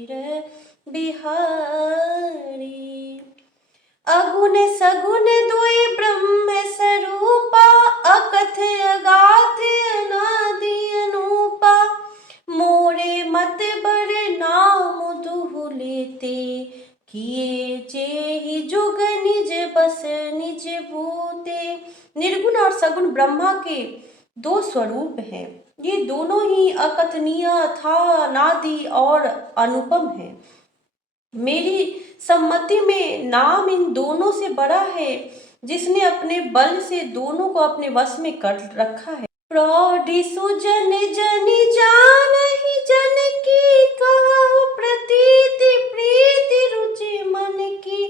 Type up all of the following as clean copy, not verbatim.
वीर बिहारी। अगुन सगुन दुई ब्रह्म स्वरूपा, अकथ अगाथ अनादि अनूपा। मोरे मत बर नाम दुहु लेते, किए जेहि जुग निज बस निज भूते। निर्गुण और सगुण ब्रह्मा के दो स्वरूप हैं। ये दोनों ही अकथनीय था, अनादि और अनुपम है। मेरी सम्मति में नाम इन दोनों से बड़ा है, जिसने अपने बल से दोनों को अपने वश में कर रखा है। प्रौढ़ि सुजन जनि जानहि जन की, कहु प्रतीति प्रीति रुचि मन की।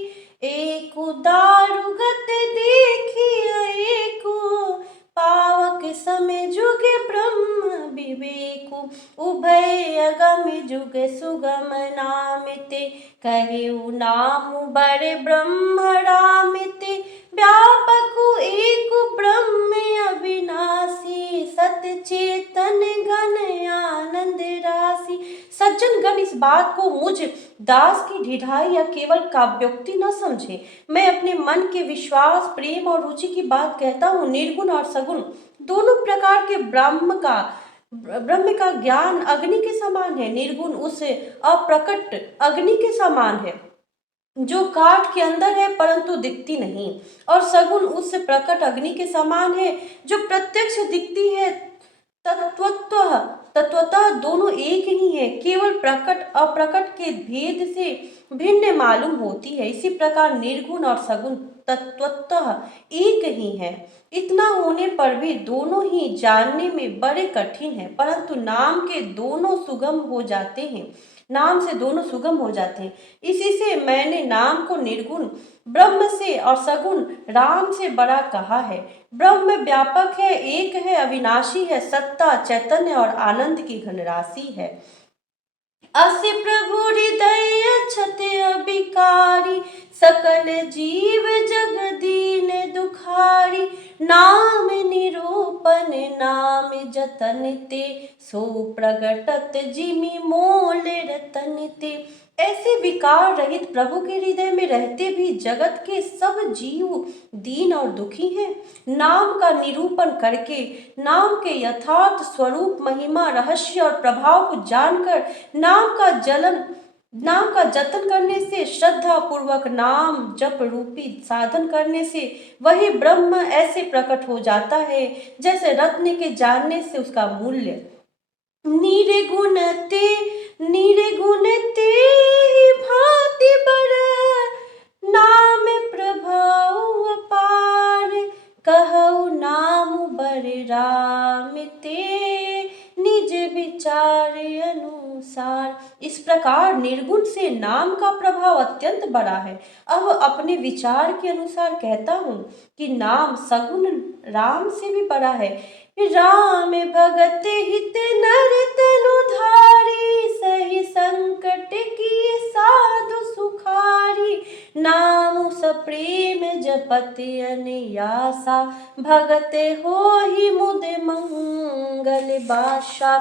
एकु दारुगत देखिय एकु, पावक समय जुग ब्रह्म विवेकु। उभय अगम जुग सुगम नामिते, कहेउ नाम बड़े ब्रह्म रामिते। व्यापक एकु ब्रह्म अविनाशी, सत चेतन घन आनंद राशि। सज्जन गण इस बात को मुझ दास की ढिठाई या केवल काव्योक्ति न समझे। मैं अपने मन के विश्वास, प्रेम और रुचि की बात कहता हूँ। निर्गुण और सगुण दोनों प्रकार के ब्रह्म का ज्ञान अग्नि के समान है। निर्गुण उस अप्रकट अग्नि के समान है जो काठ के अंदर है परंतु दिखती नहीं, और सगुण उस प्रकट अग्नि के समान है जो प्रत्यक्ष दिखती है। तत्वतः दोनों एक ही है, केवल प्रकट अप्रकट के भेद से भिन्न मालूम होती है। इसी प्रकार निर्गुण और सगुण तत्वतः एक ही है। इतना होने पर भी दोनों ही जानने में बड़े कठिन है, परंतु नाम से दोनों सुगम हो जाते हैं। इसी से मैंने नाम को निर्गुण ब्रह्म से और सगुण राम से बड़ा कहा है। ब्रह्म व्यापक है, एक है, अविनाशी है, सत्ता, चैतन्य और आनंद की घनराशि है। अस्य प्रभु हृदय अछत अभिकारी, सकल जीव जग दीन दुखारी। नाम निरूपण नाम जतन ते, सो प्रगटत जिमि मोल रतन ते। ऐसे विकार रहित प्रभु के हृदय में रहते भी जगत के सब जीव दीन और दुखी हैं। नाम का निरूपण करके, नाम के यथार्थ स्वरूप, महिमा, रहस्य और प्रभाव को जानकर, नाम का जतन करने से, श्रद्धा पूर्वक नाम जप रूपी साधन करने से वही ब्रह्म ऐसे प्रकट हो जाता है जैसे रत्न के जानने से उसका मूल्य। निर्गुण ते भांति बर, नाम प्रभाव अपार। कहु नाम बर राम ते, निज विचार अनुसार। इस प्रकार निर्गुण से नाम का प्रभाव अत्यंत बड़ा है। अब अपने विचार के अनुसार कहता हूँ कि नाम सगुण राम से भी बड़ा है। राम भगत हित नर तनु धारी, सही संकट की साधु सुखारी। नाम सप्रेम जपत अनयासा, भगत होहि मुद मंगल बासा।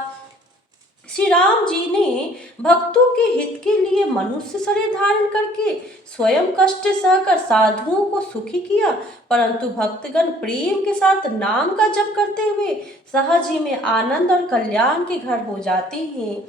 श्री राम जी ने भक्तों के हित के लिए मनुष्य शरीर धारण करके स्वयं कष्ट सहकर साधुओं को सुखी किया, परंतु भक्तगण प्रेम के साथ नाम का जप करते हुए सहज ही में आनंद और कल्याण के घर हो जाते हैं।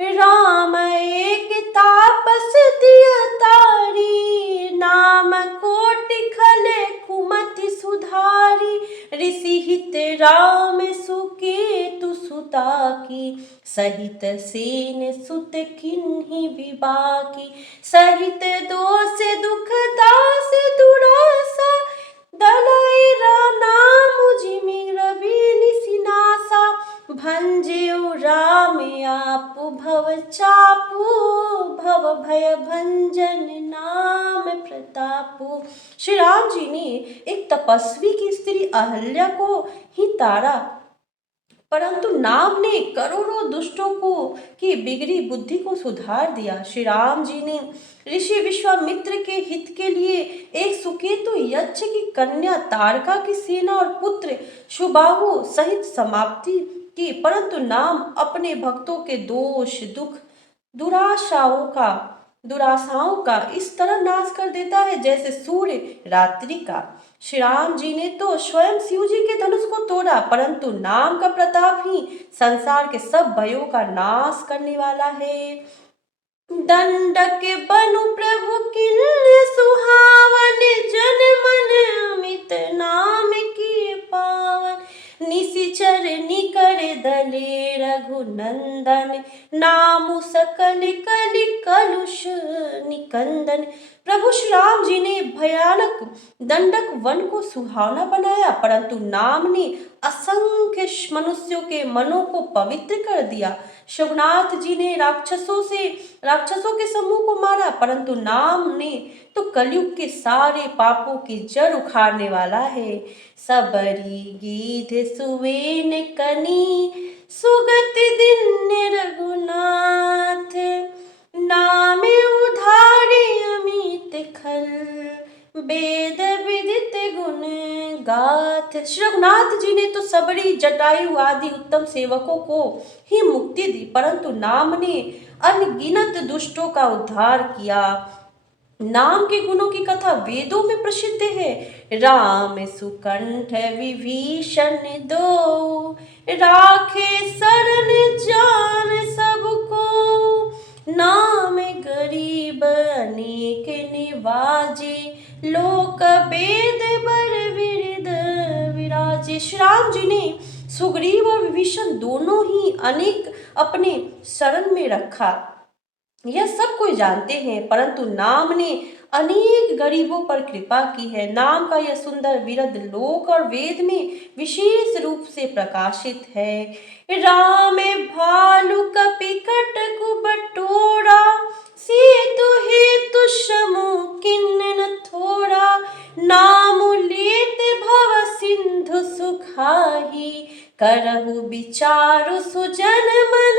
राम एक तापस दिया तारी, नाम कोटि खल कुमति सुधारी। ऋषि हित राम सुकेतु सुता की, सहित सेन सुत किन्हि विबाकी। सहित दोष दुख दास दुरासा, दलई नाम जिमि रवि निसिनासा। भंजेउ राम आपु भव चापू, भव भय भंजन नाम प्रतापु। श्री राम जी ने एक तपस्वी की स्त्री अहल्या को ही तारा, परंतु नाम ने करोड़ों दुष्टों को की बिगड़ी बुद्धि को सुधार दिया। श्री राम जी ने ऋषि विश्वामित्र के हित के लिए एक सुकेतु यक्ष की कन्या तारका की सेना और पुत्र सुबाहु सहित समाप्ति की, परंतु नाम अपने भक्तों के दोष दुख दुराशाओं का इस तरह नाश कर देता है जैसे सूर्य रात्रि का। श्री राम जी ने तो स्वयं शिव जी के धनुष को तोड़ा, परंतु नाम का प्रताप ही संसार के सब भयों का नाश करने वाला है। दंडक बनु प्रभु किन सुहावन, जन मन अमित नाम की पावन। निशिचर निकर दले रघुनंदन, नामु सकल कलि कलुष निकंदन। प्रभु श्री राम जी ने भयानक दंडक वन को सुहावना बनाया, परंतु नाम ने असंख्य मनुष्यों के मनों को पवित्र कर दिया। शोभनाथ जी ने राक्षसों के समूह को मारा, परंतु नाम ने तो कलयुग के सारे पापों की जड़ उखाड़ने वाला है। सबरी गीध सुवेन कनी, सुगति दिन रघुनाथ। नामे उधारे अमित खल, वेद विदित गुण गाथ। श्री रघुनाथ जी ने तो सबरी, जटायु आदि उत्तम सेवकों को ही मुक्ति दी, परंतु नाम ने अनगिनत दुष्टों का उद्धार किया। नाम के गुणों की कथा वेदों में प्रसिद्ध है। राम सुकंठ विभीषण दो, राखे शरण जान सबको। नाम गरीब अनेक निवाजे, लोक वेद बर विरद विराजे। श्री राम जी ने सुग्रीव और विभीषण दोनों ही अनेक अपने शरण में रखा, यह सब कोई जानते हैं, परंतु नाम ने अनेक गरीबों पर कृपा की है। नाम का यह सुंदर विरद लोक और वेद में विशेष रूप से प्रकाशित है। राम भालु कपि कटकु बटोरा, सेतु हेतु समु किन्नन थोड़ा। नाम लेत भव सिंधु सुखाही, करहु विचारु सुजन मन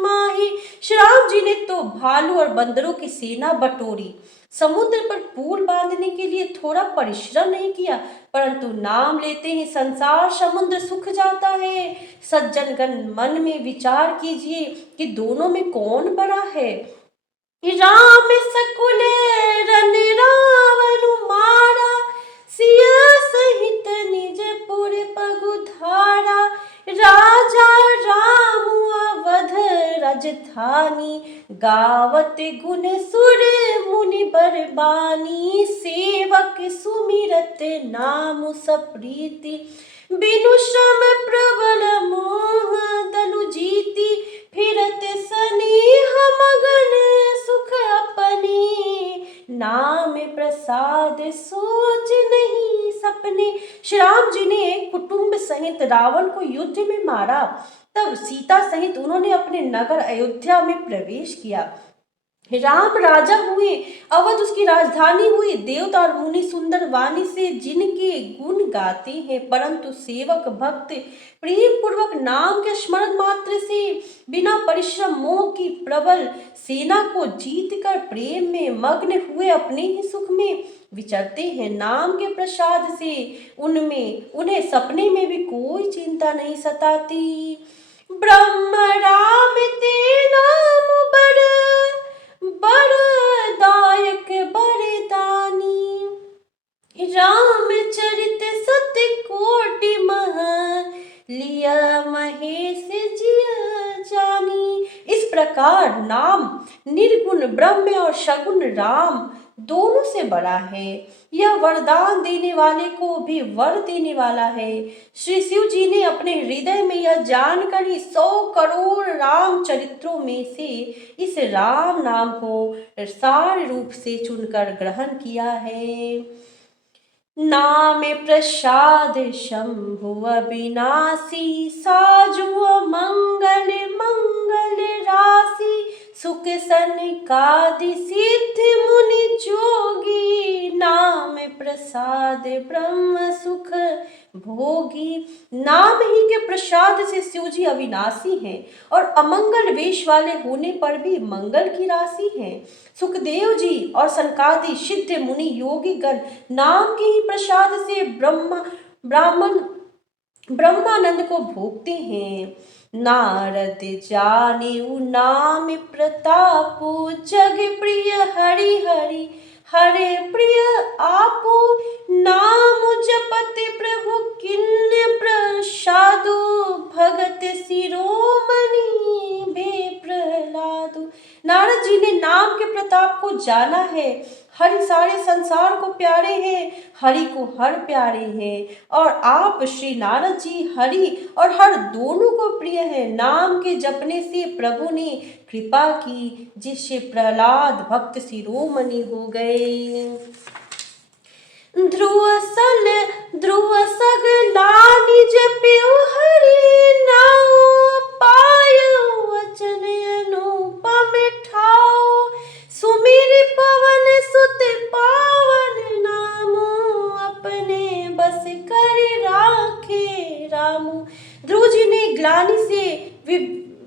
माही। श्री राम जी ने तो भालू और बंदरों की सेना बटोरी, समुद्र पर पुल बांधने के लिए थोड़ा परिश्रम नहीं किया, परंतु नाम लेते ही संसार समुद्र सूख जाता है। सज्जनगण मन में विचार कीजिए कि दोनों में कौन बड़ा है। राम सकुल रन रावण मारा, सिया सहित निज पुर पगुधारा। राजा राम अवध राजधानी, गावत गुण सुर मुनि बरबानी। सेवक सुमिरत नाम सप्रीति, बिनु श्रम प्रबल मोह दलु जीति। फिरत सनेह मगन सुख अपने, नाम प्रसाद सोच नहीं सपने। श्री राम जी ने कुटुंब सहित रावण को युद्ध में मारा, तब सीता सहित उन्होंने अपने नगर अयोध्या में प्रवेश किया। राम राजा हुए, अवध उसकी राजधानी हुई। देवता और मुनि सुंदर वाणी से जिनके गुण गाते हैं, परंतु सेवक भक्त प्रेम पूर्वक नाम के स्मरण मात्र से बिना परिश्रम मोह की प्रबल सेना को जीतकर प्रेम में मग्न हुए अपने ही सुख में विचरते हैं। नाम के प्रसाद से उन्हें सपने में भी कोई चिंता नहीं सताती। ब्रह्म राम ते नाम बरदायक बरदानी, रामचरित सत्य कोटि मह, लिया महेश जिया जानी। इस प्रकार नाम निर्गुण ब्रह्म और सगुण राम दोनों से बड़ा है। यह वरदान देने वाले को भी वर देने वाला है। श्री शिव जी ने अपने हृदय में यह जानकर ही 100 करोड़ राम चरित्रों में से इस राम नाम को सार रूप से चुनकर ग्रहण किया है। नाम प्रसाद शंभु अविनाशी, साजु मंगल मंगल राशि। सुख सनकादि सिद्धि मुनि जोगी, नाम प्रसाद ब्रह्म सुख भोगी। नाम ही के प्रसाद से शिव जी अविनाशी हैं और अमंगल वेश वाले होने पर भी मंगल की राशि हैं। सुखदेव जी और सनकादि सिद्ध मुनि योगी गण नाम के ही प्रसाद से ब्राह्मण ब्रह्मानंद को भोगते हैं। नारद जाने नाम प्रतापो, जग प्रिय हरि हरि हरे प्रिय आपो। नाम जपत प्रभु किन्ने प्रसादो, भगत शिरोमणि भे प्रहलादो। नारद जी ने नाम के प्रताप को जाना है। हरि सारे संसार को प्यारे हैं, हरि को हर प्यारे हैं, और आप श्री नारद जी हरि और हर दोनों को प्रिय है। नाम के जपने से प्रभु ने कृपा की, जिससे प्रहलाद भक्त शिरोमणि हो गए। ध्रुव सगलानि जप्यो हरि नाउ, पायो वचन अनुपम ठाओ। सुमिर पवन सुत पावन नामो, अपने बस कर राखे रामो। ध्रुव जी ने ग्लानि से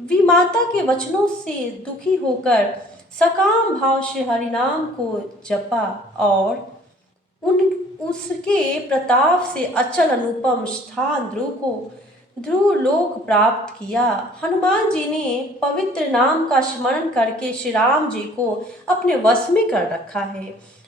विमाता के वचनों से दुखी होकर सकाम भाव से हरिनाम को जपा और उसके प्रताप से अचल अनुपम स्थान ध्रुव लोक प्राप्त किया। हनुमान जी ने पवित्र नाम का स्मरण करके श्री राम जी को अपने वश में कर रखा है।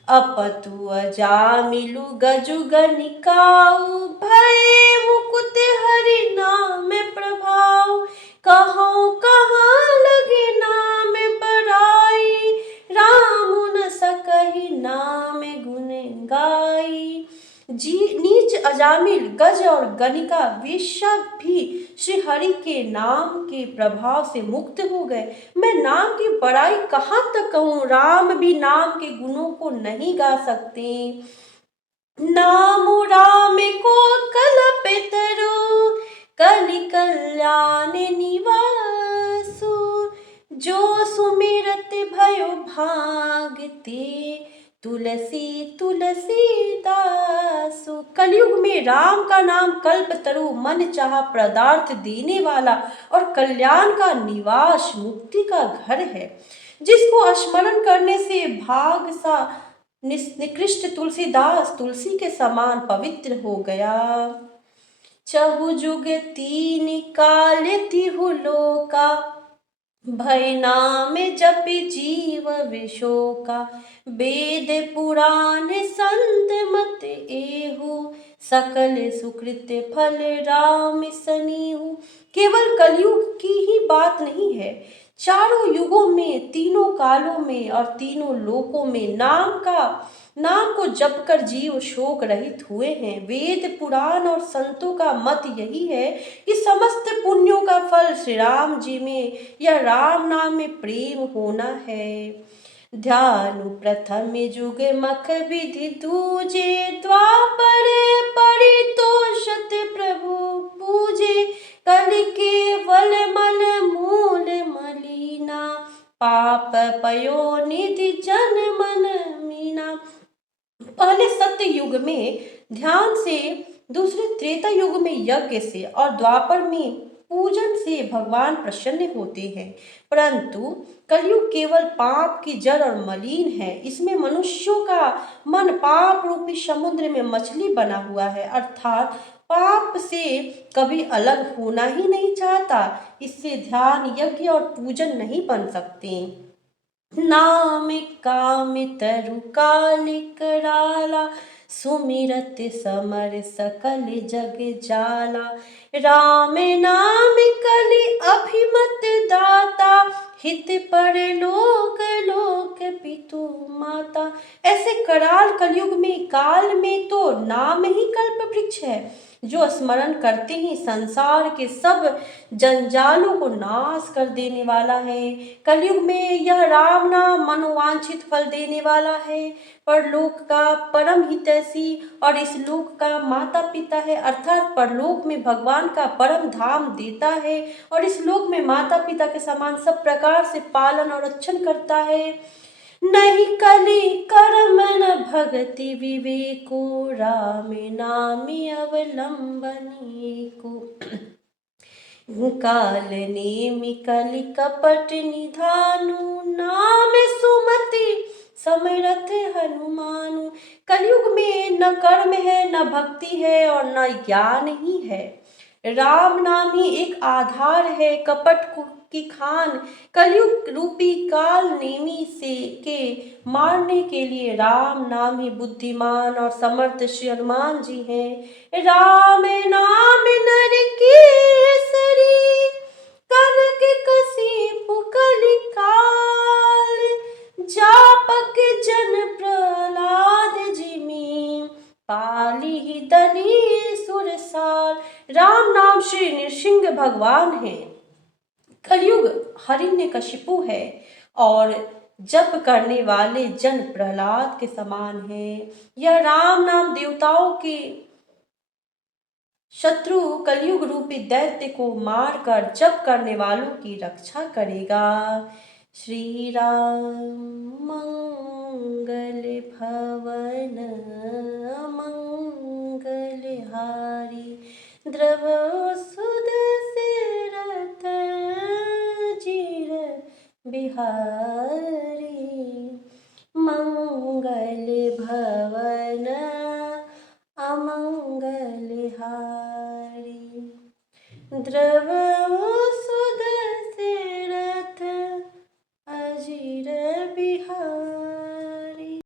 अपतु अजामिलु गजु गनिकाऊ, भय मुकुट हरि नाम प्रभाव। कहाँ कहाँ लगे नाम बड़ाई, राम न सकहि नाम गुण गाई। जी नीच अजामिल गज और गनिका वे सब भी श्री हरि के नाम के प्रभाव से मुक्त हो गए। मैं नाम की बड़ाई कहाँ तक कहूँ, राम भी नाम के गुणों को नहीं गा सकते। नाम राम को कलपितरु, कलि कल्याण निवासु। जो सुमिरत भयो भागते, तुलसी तुलसी दासु। कलयुग में राम का नाम कल्पतरु, मन चाहा पदार्थ देने वाला और कल्याण का निवास, मुक्ति का घर है। जिसको स्मरण करने से भाग सा निकृष्ट तुलसीदास तुलसी के समान पवित्र हो गया। चहु जुग तीन काल तिहु लोका, भय नाम जपि जीव विशोका। वेद पुराण संत मत एहु, सकल सुकृत फल राम सनेहु। केवल कलयुग की ही बात नहीं है, चारों युगों में, तीनों कालों में और तीनों लोकों में नाम को जपकर जीव शोक रहित हुए हैं। वेद पुराण और संतों का मत यही है कि समस्त पुण्यों का फल श्री राम जी में या राम नाम में प्रेम होना है। ध्यान प्रथम युग मख विधि दूजे, द्वापर परितोषत प्रभु पूजे। कल केवल मल मूल मलिना, पाप पयो निधि जन मन मीना। पहले सत्य युग में ध्यान से, दूसरे त्रेता युग में यज्ञ से और द्वापर में पूजन से भगवान प्रसन्न होते हैं। परंतु कलयुग केवल पाप की जड़ और मलिन है। इसमें मनुष्यों का मन पाप रूपी समुद्र में मछली बना हुआ है, अर्थात पाप से कभी अलग होना ही नहीं चाहता। इससे ध्यान, यज्ञ और पूजन नहीं बन सकते। नाम काम तरु काल कराला, सुमिरत समर सकल जग जाला। राम नाम कलि अभिमत दाता, हित पर लोक लोक पितु माता। ऐसे कराल कलयुग में, काल में तो नाम ही कल्प वृक्ष है, जो स्मरण करते ही संसार के सब जंजालों को नाश कर देने वाला है। कलयुग में यह राम नाम मनोवांछित फल देने वाला है, परलोक का परम हितैषी और इस लोक का माता पिता है, अर्थात परलोक में भगवान का परम धाम देता है और इस लोक में माता पिता के समान सब प्रकार से पालन और रक्षण करता है। नहीं कलि करमन भगति विवेको, राम नामी अवलंबनी को। काल नेमि कलि कपट निधानु, नाम सुमति समरथ हनुमानु। कलयुग में न कर्म है, न भक्ति है और न ज्ञान ही है। राम नाम ही एक आधार है कपट की खान। कलयुग रूपी काल नेमी से के मारने के लिए राम नाम ही बुद्धिमान और समर्थ श्री हनुमान जी हैं। राम नाम नर केसरी कनक कसी पुकल काल। जापक जन प्रहलाद जिमि पाली दली सुरसाल। राम नाम श्री नृसिंह भगवान है। कलयुग हिरण्यकशिपु है और जप करने वाले जन प्रहलाद के समान है। यह राम नाम देवताओं के शत्रु कलयुग रूपी दैत्य को मारकर जप करने वालों की रक्षा करेगा। श्री राम मंगल भवन मंगल हारी। द्रव सुदशरथ चिर बिहारी। मंगल भवन अमंगल हारी। द्रव